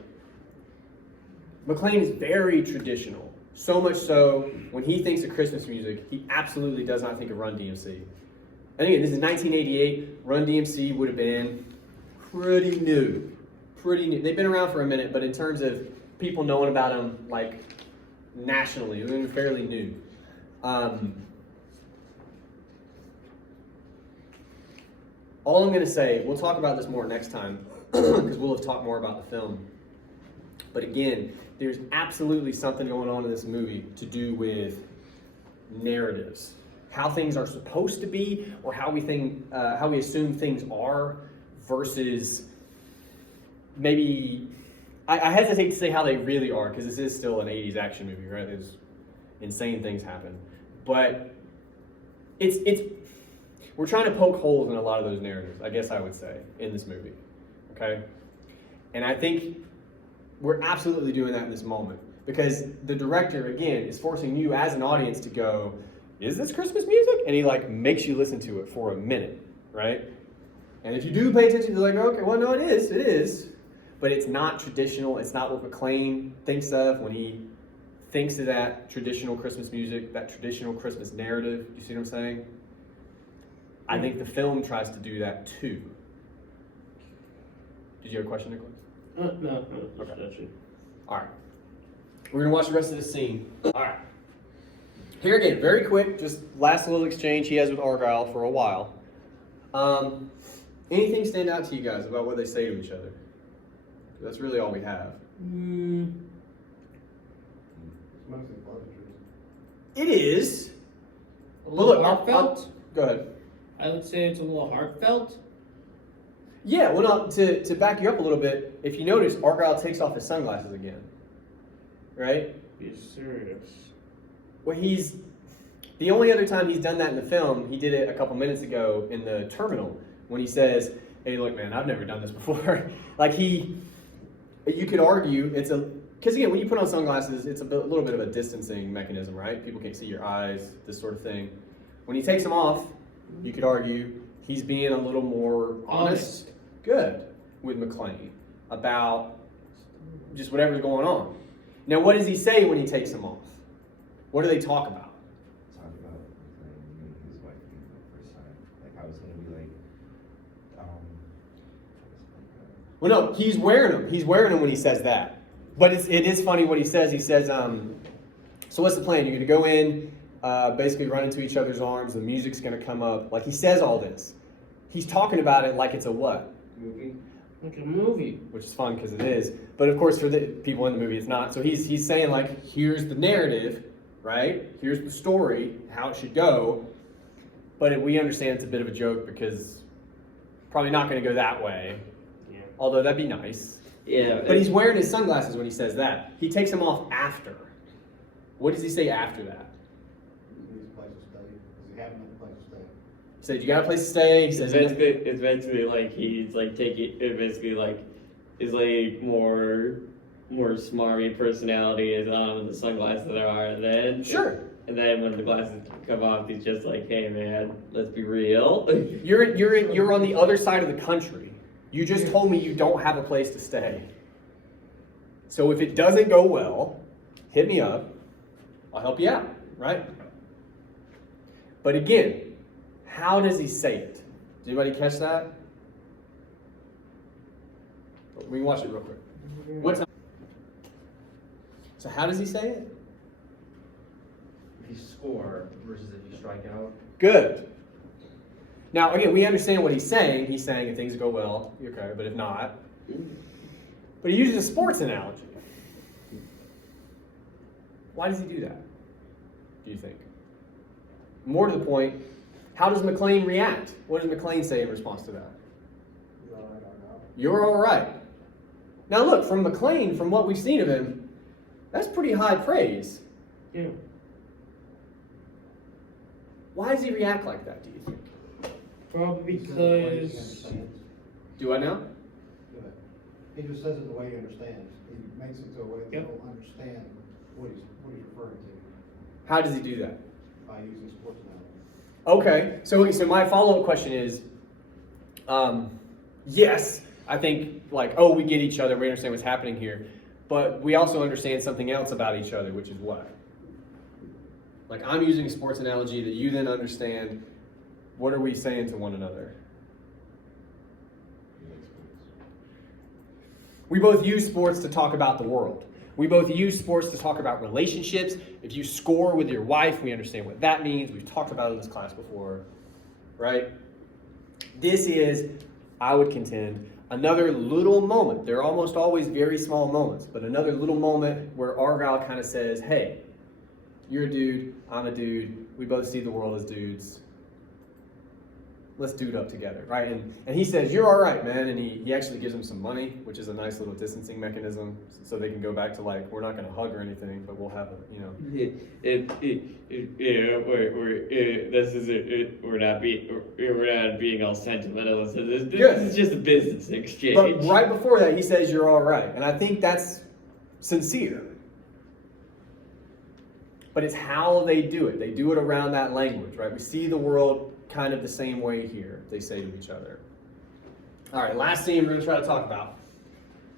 McLean is very traditional. So much so, when he thinks of Christmas music, he absolutely does not think of Run DMC. And again, this is 1988. Run DMC would have been pretty new. They've been around for a minute, but in terms of people knowing about them, like, nationally, it was fairly new. All I'm going to say, we'll talk about this more next time, because we'll have talked more about the film. But again, there's absolutely something going on in this movie to do with narratives, how things are supposed to be, or how we assume things are, versus maybe. I hesitate to say how they really are, because this is still an 80s action movie, right? There's insane things happen, but we're trying to poke holes in a lot of those narratives, I guess I would say, in this movie. Okay, and I think we're absolutely doing that in this moment, because the director, again, is forcing you as an audience to go, "Is this Christmas music?" And he like makes you listen to it for a minute, right? And if you do pay attention, you're like, "Okay, well, no, it is." But it's not traditional. It's not what McLean thinks of when he thinks of that traditional Christmas music, that traditional Christmas narrative. You see what I'm saying? I think the film tries to do that too. Did you have a question, Nicholas? No. Okay. All right. We're going to watch the rest of the scene. All right. Here again, very quick, just last little exchange he has with Argyle for a while. Anything stand out to you guys about what they say to each other? That's really all we have. It's mostly pleasantries. It is. A Well, little look, heartfelt. Go ahead. I would say it's a little heartfelt. Yeah, well, no, to back you up a little bit, if you notice, Argyle takes off his sunglasses again. Right? Be serious. Well, the only other time he's done that in the film, he did it a couple minutes ago in the terminal when he says, "Hey, look, man, I've never done this before." Like you could argue because again, when you put on sunglasses, it's a little bit of a distancing mechanism, right? People can't see your eyes, this sort of thing. When he takes them off, you could argue he's being a little more honest. Good with McClane about just whatever's going on. Now, what does he say when he takes them off? What do they talk about? Talk about meeting his wife for the first time. Like how it's gonna be like, Well, no, he's wearing them. He's wearing them when he says that. But it is funny what he says. He says, so what's the plan? You're going to go in, basically run into each other's arms. The music's going to come up. Like, he says all this. He's talking about it like it's a what? Movie. Like a movie. Which is fun because it is. But, of course, for the people in the movie, it's not. So he's saying, like, here's the narrative, right? Here's the story, how it should go. But we understand it's a bit of a joke because probably not going to go that way. Yeah. Although that'd be nice. Yeah. But he's wearing his sunglasses when he says that. He takes them off after. What does he say after that? He needs a place to stay. Does he have another place to stay? He says, "You got a place to stay." He It's says, basically like he's like taking it basically like his like more smarmy personality is on the sunglasses that are and then "Sure, and then when the glasses come off he's just like, hey man, let's be real. you're on the other side of the country. You just told me you don't have a place to stay. So if it doesn't go well, hit me up. I'll help you out, right?" But again, how does he say it? Did anybody catch that? We can watch it real quick. What's So how does he say it? If you score versus if you strike out. Good. Now, again, we understand what he's saying. He's saying if things go well, you're okay, but if not. But he uses a sports analogy. Why does he do that, do you think? More to the point, how does McClane react? What does McClane say in response to that? He's all right, Argyle. You're all right. Now look, from McClane, from what we've seen of him, that's pretty high praise. Yeah. Why does he react like that, do you think? Probably He says it the way he because understands. Do I know? Do it. He just says it the way he understands. He makes it to a way that Yep. they'll understand what he's referring to How does he do that? by using sports analogy. Okay, so my follow-up question is, yes, I think like, oh, we get each other, we understand what's happening here, but we also understand something else about each other, which is what? Like I'm using a sports analogy that you then understand. What are we saying to one another? We both use sports to talk about the world. We both use sports to talk about relationships. If you score with your wife, we understand what that means. We've talked about it in this class before, right? This is, I would contend, another little moment. They're almost always very small moments, but another little moment where Argyle kind of says, hey, you're a dude, I'm a dude, we both see the world as dudes. Let's dude up together, right? And he says, you're all right, man. And he actually gives him some money, which is a nice little distancing mechanism, so they can go back to like, we're not going to hug or anything, but we'll have a, you know. We're not being all sentimental. So this Good. is just a business exchange. But right before that, he says, you're all right. And I think that's sincere. But it's how they do it. They do it around that language, right? We see the world kind of the same way here, they say to each other. All right, last scene we're going to try to talk about.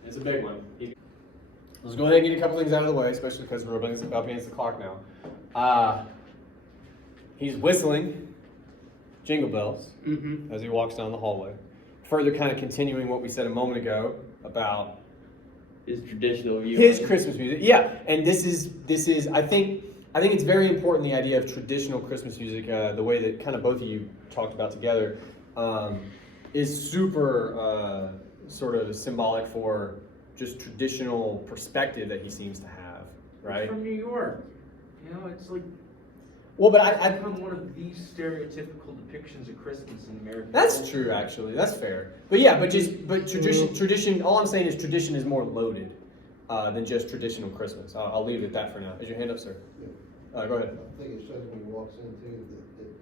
It's a big one. Let's go ahead and get a couple things out of the way, especially because we're up against the clock now. He's whistling Jingle Bells as he walks down the hallway. Further kind of continuing what we said a moment ago about his traditional view. his Christmas music. Yeah, and this is I think I think it's very important, the idea of traditional Christmas music, the way that kind of both of you talked about together, is super sort of symbolic for just traditional perspective that he seems to have, right? From New York. You know, it's like Well, but I've become one of these stereotypical depictions of Christmas in American that's culture. true, actually. That's fair. But yeah, but tradition. All I'm saying is tradition is more loaded than just traditional Christmas. I'll leave it at that for now. Is your hand up, sir? Go ahead. I think it shows when he walks into that it's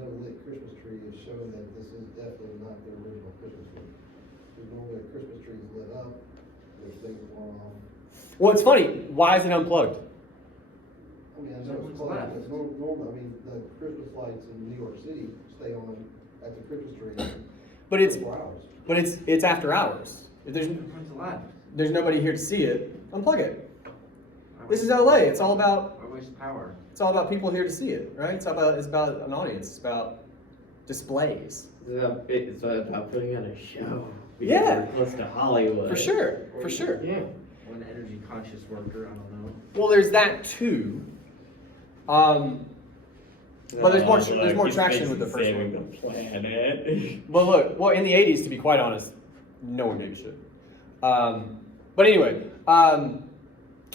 no lit Christmas tree is showing that this is definitely not the original Christmas tree. Because normally a Christmas tree is lit up, there's things going on. Well, it's funny. Why is it unplugged? I mean, I know it's close, it's normal, I mean, the Christmas lights in New York City stay on at the Christmas tree But it's 24 hours. but it's after hours. If When's the last? there's nobody here to see it, unplug it. This is LA. It's all about Why waste power? people here to see it, right? It's about an audience. It's about displays. It's about putting on a show. Because Yeah. we're close to Hollywood. For sure. For sure. Yeah. One energy conscious worker, I don't know. Well, there's that too. But there's more he's traction with the basically first saving one. the planet. Well, look. Well, in the '80s, to be quite honest, no one gave a shit. But anyway,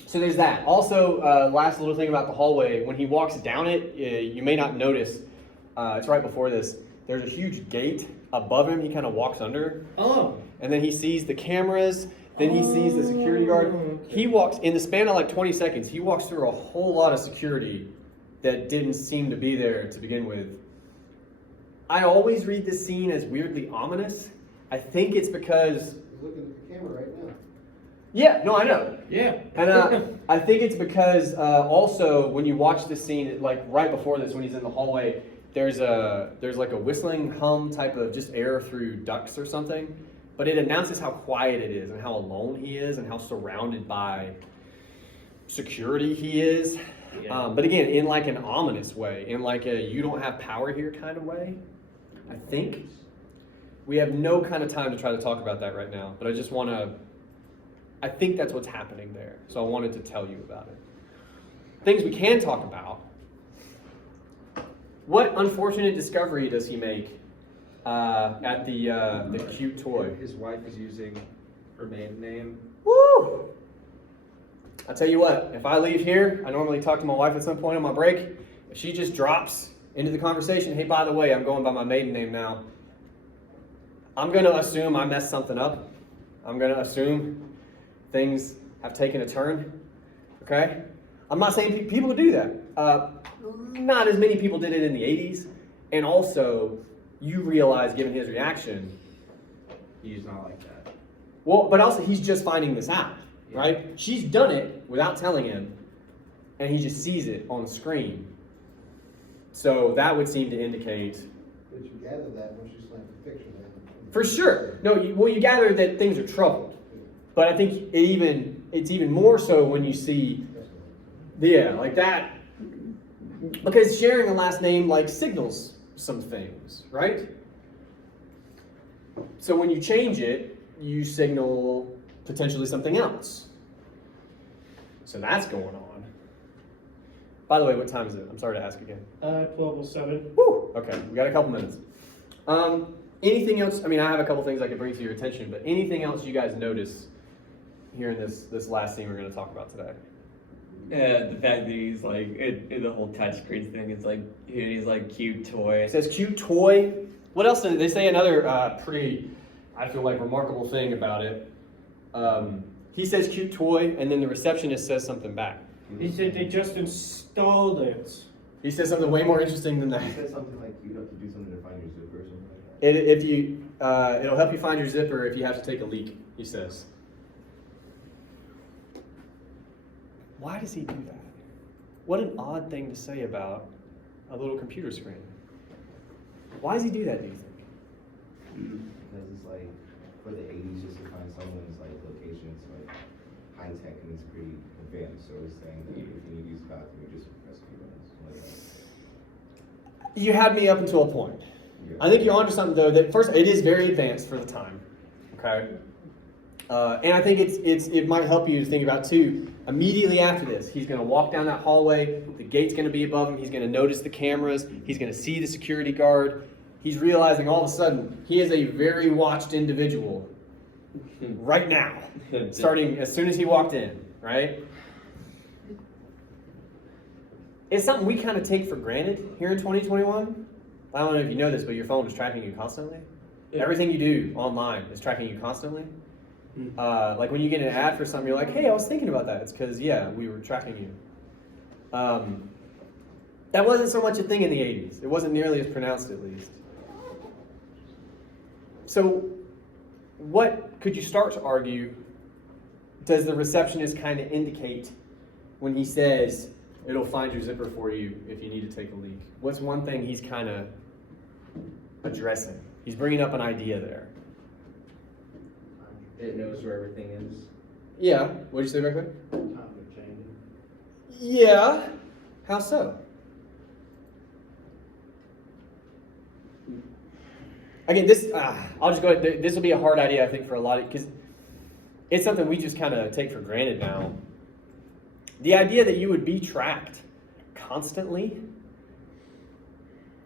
so there's that. Also, last little thing about the hallway. When he walks down it, you may not notice. It's right before this. There's a huge gate above him. He kind of walks under, Oh. and then he sees the cameras. Then he sees the security guard. He walks in the span of like 20 seconds. He walks through a whole lot of security that didn't seem to be there to begin with. I always read this scene as weirdly ominous. I think it's because, He's looking at the camera right now. yeah, no, I know. Yeah. And I think it's because also when you watch this scene, like right before this, when he's in the hallway, there's like a whistling hum type of just air through ducts or something, but it announces how quiet it is and how alone he is and how surrounded by security he is. Yeah. But again, in like an ominous way, in like a you don't have power here kind of way. I think we have no kind of time to try to talk about that right now, but I think that's what's happening there. So I wanted to tell you about it. Things we can talk about. What unfortunate discovery does he make at the cute toy? His wife is using her maiden name. Woo! I'll tell you what, if I leave here, I normally talk to my wife at some point on my break. If she just drops into the conversation, hey, by the way, I'm going by my maiden name now, I'm going to assume I messed something up. I'm going to assume things have taken a turn. Okay? I'm not saying people do that. Not as many people did it in the 80s. And also, you realize, given his reaction, He's not like that. well, but also he's just finding this out, right? She's done it without telling him, and he just sees it on the screen. So that would seem to indicate, But you gather that once you slam the picture down. for sure. No, you gather that things are troubled, but I think it's even more so when you see, yeah, like that, because sharing a last name like signals some things, right? So when you change it, you signal potentially something else. So that's going on. By the way, what time is it? I'm sorry to ask again. 12:07. Woo! Okay, we got a couple minutes. Anything else? I mean, I have a couple things I could bring to your attention, but anything else you guys notice here in this last scene we're going to talk about today? Yeah, the fact that he's like, in the whole touchscreen thing, it's like, he's like cute toy. It says cute toy. What else did they say? Another pretty, I feel like, remarkable thing about it. He says cute toy, and then the receptionist says something back. He said they just installed it. He says something way more interesting than that. He said something like you'd have to do something to find your zipper or something like that. If you, it'll help you find your zipper if you have to take a leak, he says. Why does he do that? What an odd thing to say about a little computer screen. Why does he do that, do you think? Because it's like for the 80s, just to find someone's like location, it's like high tech and it's pretty advanced. So it's saying that if you need to use the bathroom, you just press key buttons. Like that. You had me up until a point. Yeah. I think you're onto something though. That first, it is very advanced for the time. Okay. And I think it might help you to think about too. Immediately after this, he's going to walk down that hallway. The gate's going to be above him. He's going to notice the cameras. He's going to see the security guard. He's realizing all of a sudden he is a very watched individual right now, starting as soon as he walked in, right? It's something we kind of take for granted here in 2021. I don't know if you know this, but your phone is tracking you constantly. Everything you do online is tracking you constantly. Like when you get an ad for something, you're like, hey, I was thinking about that. It's because, yeah, we were tracking you. That wasn't so much a thing in the 80s. It wasn't nearly as pronounced, at least. So what could you start to argue does the receptionist kind of indicate when he says, it'll find your zipper for you if you need to take a leak? What's one thing he's kind of addressing? He's bringing up an idea there. It knows where everything is. Yeah. What did you say back there? Yeah. How so? Again, I'll just go ahead. This will be a hard idea, I think, for a lot of, because it's something we just kind of take for granted now. The idea that you would be tracked constantly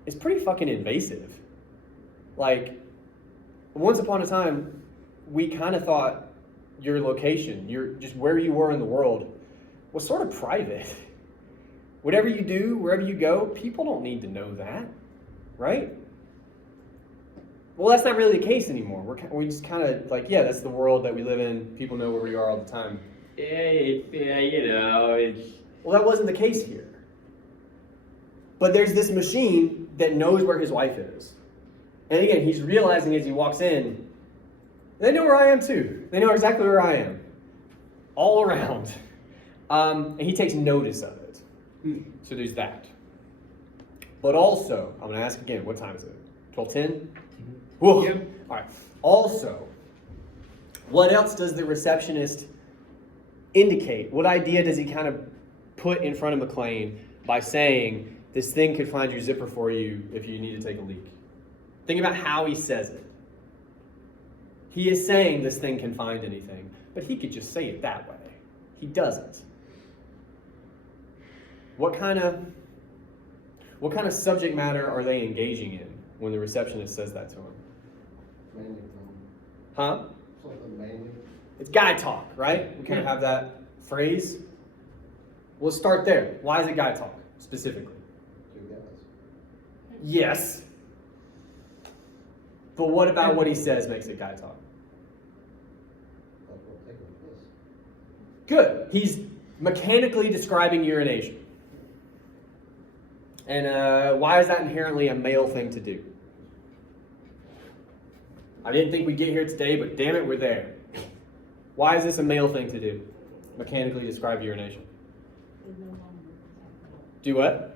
is pretty fucking invasive. Like, once upon a time, we kind of thought your location, just where you were in the world, was sort of private. Whatever you do, wherever you go, people don't need to know that, right? Well, that's not really the case anymore. We just kind of like, yeah, that's the world that we live in. People know where we are all the time. Yeah, you know, it's... Well, that wasn't the case here. But there's this machine that knows where his wife is. And again, he's realizing as he walks in, they know where I am too. They know exactly where I am. All around. And he takes notice of it. So there's that. But also, I'm going to ask again, what time is it? 12:10? Whoa. Yep. All right. Also, what else does the receptionist indicate? What idea does he kind of put in front of McClane by saying this thing could find your zipper for you if you need to take a leak? Think about how he says it. He is saying this thing can find anything, but he could just say it that way. He doesn't. What kind of subject matter are they engaging in when the receptionist says that to him? Mainly from Huh? something mainly. It's guy talk, right? We kind of have that phrase. We'll start there. Why is it guy talk, specifically? Two guys. Yes. But what about what he says makes it guy talk? That's what taking a piss. Good. He's mechanically describing urination. And why is that inherently a male thing to do? I didn't think we'd get here today, but damn it, we're there. Why is this a male thing to do? Mechanically describe urination. There's no woman talks about. Do what?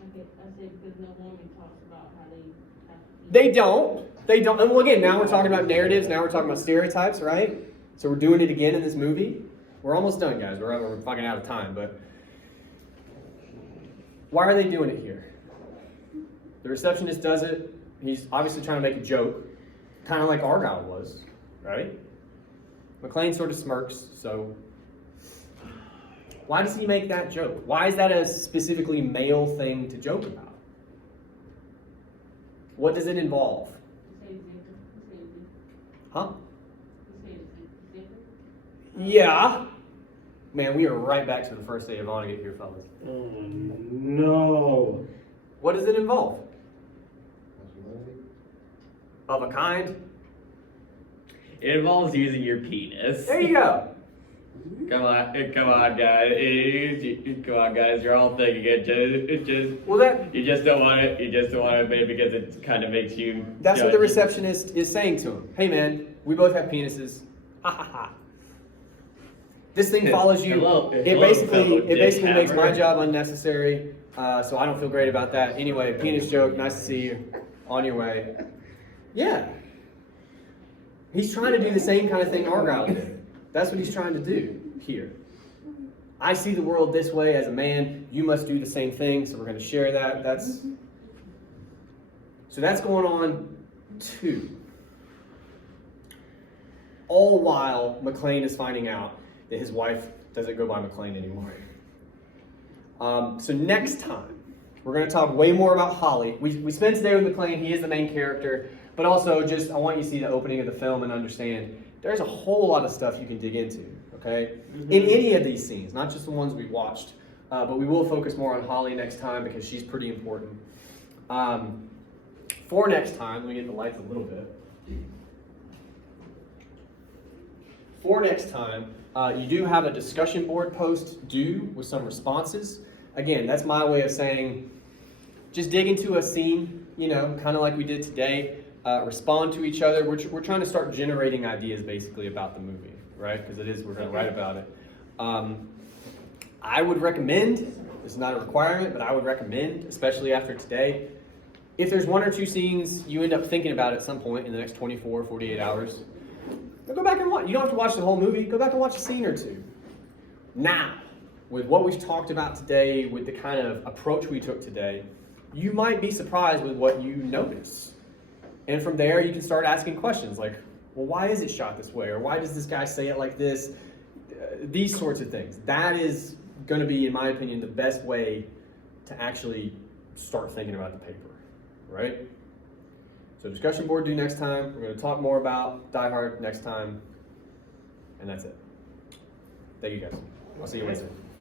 I said because no woman talks about how they have to eat. They don't. And well, again, now we're talking about narratives. Now we're talking about stereotypes, right? So we're doing it again in this movie. We're almost done, guys. We're fucking out of time, but why are they doing it here? The receptionist does it. He's obviously trying to make a joke, kind of like Argyle was, right? McClane sort of smirks, so why does he make that joke? Why is that a specifically male thing to joke about? What does it involve? Huh? Yeah. Man, we are right back to the first day of Vonnegut here, fellas. Oh, no. What does it involve? Masculinity. Of a kind? It involves using your penis. There you go. Come on, guys. Come on, guys. You're all thinking it just. Well, You just don't want it. You just don't want to admit it because it kind of makes you. that's what the judgy. receptionist is saying to him. Hey, man, we both have penises. Ha ha ha. This thing follows you. Hello, It fellow basically dick makes my hammer. job unnecessary. So I don't feel great about that. Anyway, penis joke. Nice to see you. On your way. Yeah. He's trying to do the same kind of thing Argyle did. That's what he's trying to do here. I see the world this way as a man. You must do the same thing. So we're going to share that. So that's going on too. all while McClane is finding out that his wife doesn't go by McClane anymore. So next time, we're going to talk way more about Holly. We spent today with McClane. He is the main character. But also, just I want you to see the opening of the film and understand there's a whole lot of stuff you can dig into, okay? In any of these scenes, not just the ones we watched. But we will focus more on Holly next time because she's pretty important. For next time, let me get the lights a little bit. For next time, you do have a discussion board post due with some responses. Again, that's my way of saying just dig into a scene, you know, kind of like we did today. Respond to each other. We're trying to start generating ideas basically about the movie, right? Because we're going to write about it. I would recommend, this is not a requirement, but I would recommend, especially after today, if there's one or two scenes you end up thinking about at some point in the next 24, 48 hours, go back and watch. You don't have to watch the whole movie. Go back and watch a scene or two. Now, with what we've talked about today, with the kind of approach we took today, you might be surprised with what you notice. And from there, you can start asking questions like, well, why is it shot this way? Or why does this guy say it like this? These sorts of things. That is going to be, in my opinion, the best way to actually start thinking about the paper, right? So discussion board due next time. We're going to talk more about Die Hard next time. And that's it. Thank you guys. I'll see you later.